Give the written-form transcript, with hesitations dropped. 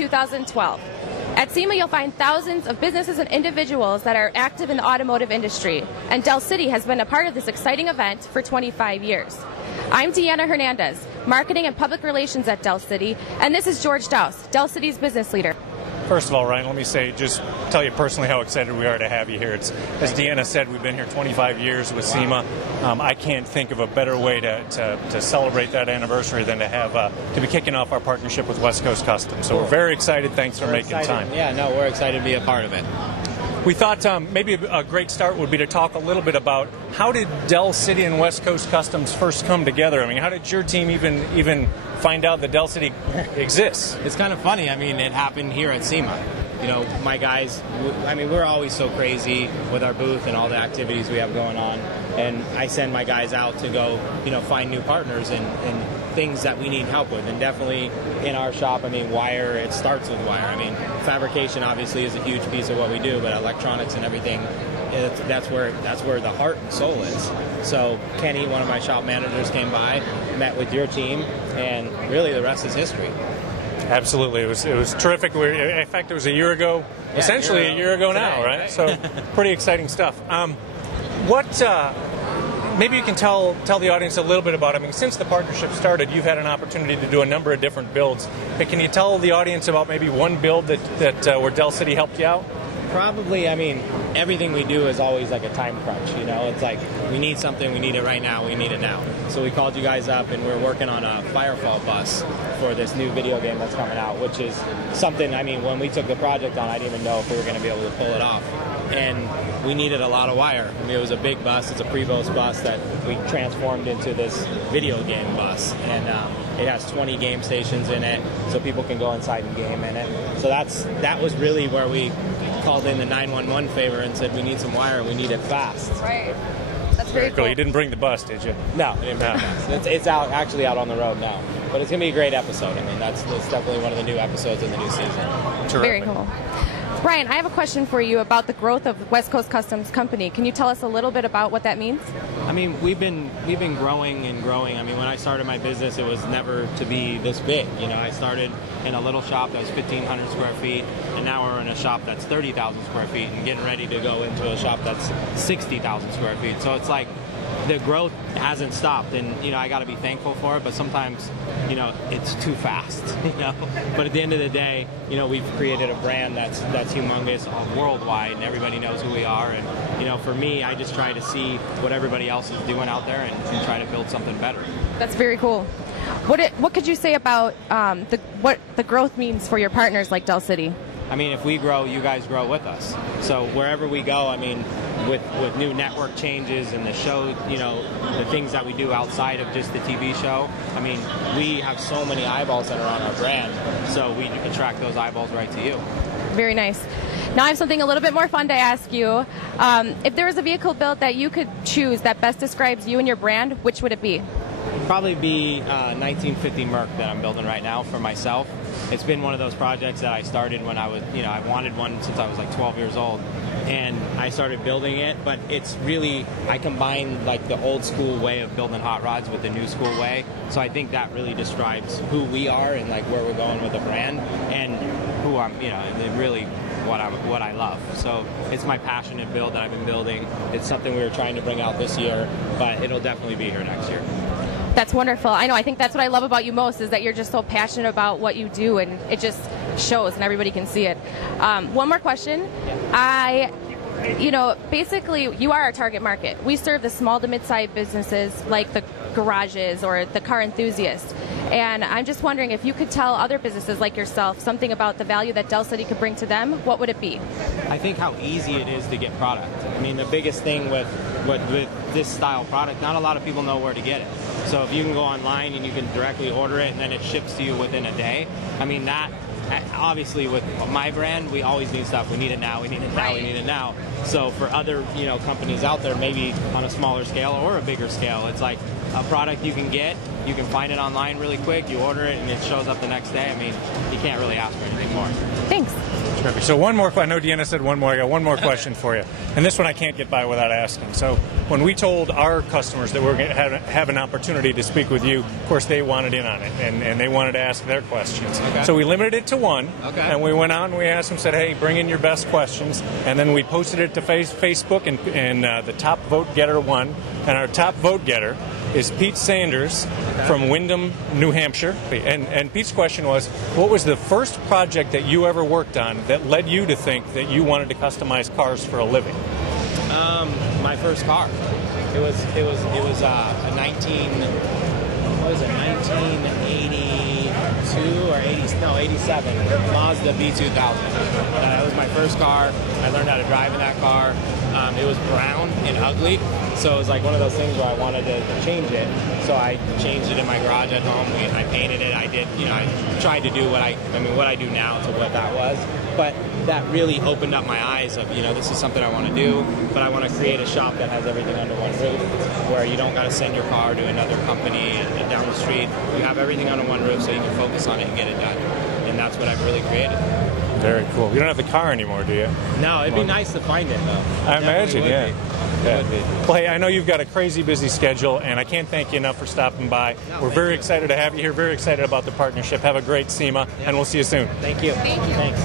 2012. At SEMA, you'll find thousands of businesses and individuals that are active in the automotive industry, and Del City has been a part of this exciting event for 25 years. I'm Deanna Hernandez, Marketing and Public Relations at Del City, and this is George Douse, Del City's business leader. First of all, Ryan, let me just tell you personally how excited we are to have you here. As Deanna said, we've been here 25 years with SEMA. I can't think of a better way to celebrate that anniversary than to be kicking off our partnership with West Coast Customs. So we're very excited. Thanks for making time. Yeah, no, we're excited to be a part of it. We thought maybe a great start would be to talk a little bit about how did Del City and West Coast Customs first come together? I mean, how did your team even find out that Del City exists? It's kind of funny. I mean, it happened here at SEMA. You know, my guys, I mean, we're always so crazy with our booth and all the activities we have going on. And I send my guys out to go, find new partners and things that we need help with. And definitely in our shop, I mean, wire, it starts with wire. I mean, fabrication obviously is a huge piece of what we do, but electronics and everything, that's where the heart and soul is. So Kenny, one of my shop managers, came by, met with your team, and really the rest is history. Absolutely. It was terrific. In fact, it was a year ago, essentially a year ago now, right? So pretty exciting stuff. Maybe you can tell the audience a little bit about it. I mean, since the partnership started, you've had an opportunity to do a number of different builds. But can you tell the audience about maybe one build that where Del City helped you out? Probably, I mean, everything we do is always like a time crunch, It's like, we need something, we need it right now, we need it now. So we called you guys up and we're working on a Firefall bus for this new video game that's coming out, which is something, I mean, when we took the project on, I didn't even know if we were going to be able to pull it off. And we needed a lot of wire. I mean, it was a big bus, it's a Prevost bus that we transformed into this video game bus. And it has 20 game stations in it, so people can go inside and game in it. So that was really where we called in the 911 favor and said, we need some wire, we need it fast. Right. That's very cool. You didn't bring the bus, did you? No, I didn't bring the bus. It's actually out on the road now. But it's going to be a great episode. I mean, that's definitely one of the new episodes in the new season. Terrific. Very cool. Brian, I have a question for you about the growth of West Coast Customs Company. Can you tell us a little bit about what that means? I mean, we've been growing and growing. I mean, when I started my business, it was never to be this big. I started in a little shop that was 1,500 square feet, and now we're in a shop that's 30,000 square feet and getting ready to go into a shop that's 60,000 square feet. So it's like the growth hasn't stopped, and I got to be thankful for it. But sometimes, it's too fast. But at the end of the day, we've created a brand that's humongous, worldwide, and everybody knows who we are. And for me, I just try to see what everybody else is doing out there and try to build something better. That's very cool. What could you say about what the growth means for your partners like Del City? I mean, if we grow, you guys grow with us. So wherever we go, I mean, with new network changes and the show, the things that we do outside of just the TV show, I mean, we have so many eyeballs that are on our brand, so we attract those eyeballs right to you. Very nice. Now I have something a little bit more fun to ask you. If there was a vehicle built that you could choose that best describes you and your brand, which would it be? It'd probably be 1950 Merc that I'm building right now for myself. It's been one of those projects that I started when I was, I wanted one since I was like 12 years old. And I started building it, but it's really, I combine like the old school way of building hot rods with the new school way. So I think that really describes who we are and like where we're going with the brand and who I'm, and really what I love. So it's my passionate build that I've been building. It's something we were trying to bring out this year, but it'll definitely be here next year. That's wonderful. I know. I think that's what I love about you most is that you're just so passionate about what you do, and it just shows, and everybody can see it. One more question. Basically, you are our target market. We serve the small to mid-sized businesses like the garages or the car enthusiasts. And I'm just wondering if you could tell other businesses like yourself something about the value that Del City could bring to them, what would it be? I think how easy it is to get product. I mean, the biggest thing with this style product, not a lot of people know where to get it. So if you can go online and you can directly order it and then it ships to you within a day, I mean, that obviously with my brand, we always need stuff. We need it now, we need it now, we need it now. So for other companies out there, maybe on a smaller scale or a bigger scale, it's like a product you can get, you can find it online really quick, you order it and it shows up the next day. I mean, you can't really ask for anything more. Thanks. Terrific. So one more. I know Deanna said one more. I got one more question for you, and this one I can't get by without asking. So when we told our customers that we're going to have an opportunity to speak with you, of course they wanted in on it, and they wanted to ask their questions. Okay. So we limited it to one, Okay. and we went out and we asked them, said, hey, bring in your best questions, and then we posted it to Facebook, and the top vote getter won, and our top vote getter is Pete Sanders from Windham, New Hampshire. And Pete's question was, what was the first project that you ever worked on that led you to think that you wanted to customize cars for a living? My first car. It was a 1982 or 87 Mazda B2000. That was my first car. I learned how to drive in that car. It was brown and ugly, so it was like one of those things where I wanted to change it. So I changed it in my garage at home. I painted it. I did, I tried to do what I do now to what that was. But that really opened up my eyes of, this is something I want to do, but I want to create a shop that has everything under one roof, where you don't got to send your car to another company and down the street. You have everything under one roof so you can focus on it and get it done. And that's what I've really created. Very cool. You don't have the car anymore, do you? No, it'd be nice to find it, though. I imagine, yeah. It would be. Well, hey, I know you've got a crazy busy schedule, and I can't thank you enough for stopping by. No, We're very excited to have you here, very excited about the partnership. Have a great SEMA, and we'll see you soon. Thank you. Thank you. Thanks.